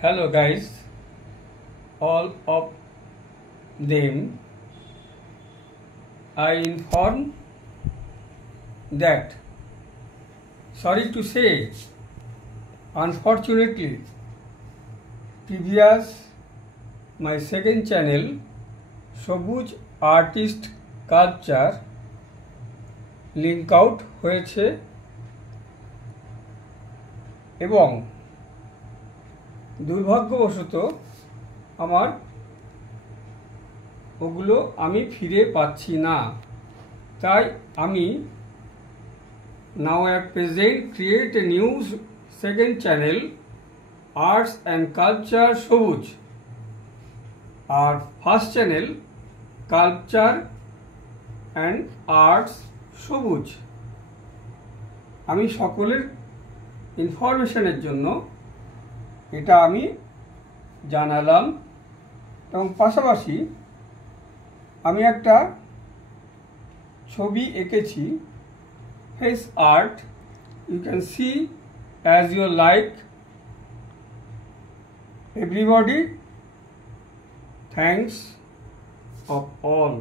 Hello guys, all of them. I inform that, sorry to say, unfortunately, previous my second channel, সবুজ artist culture, link out হয়েছে এবং দুর্ভাগ্যবশত আমার ওগুলো আমি ফিরে পাচ্ছি না। তাই আমি now at present create a new second channel, Arts and Culture সবুজ, আর first channel culture and arts সবুজ। আমি সকলের ইনফরমেশনের জন্য এটা আমি জানালাম এবং পাশাপাশি আমি একটা ছবি এঁকেছি, face art. You can see as your like. Everybody, thanks of all.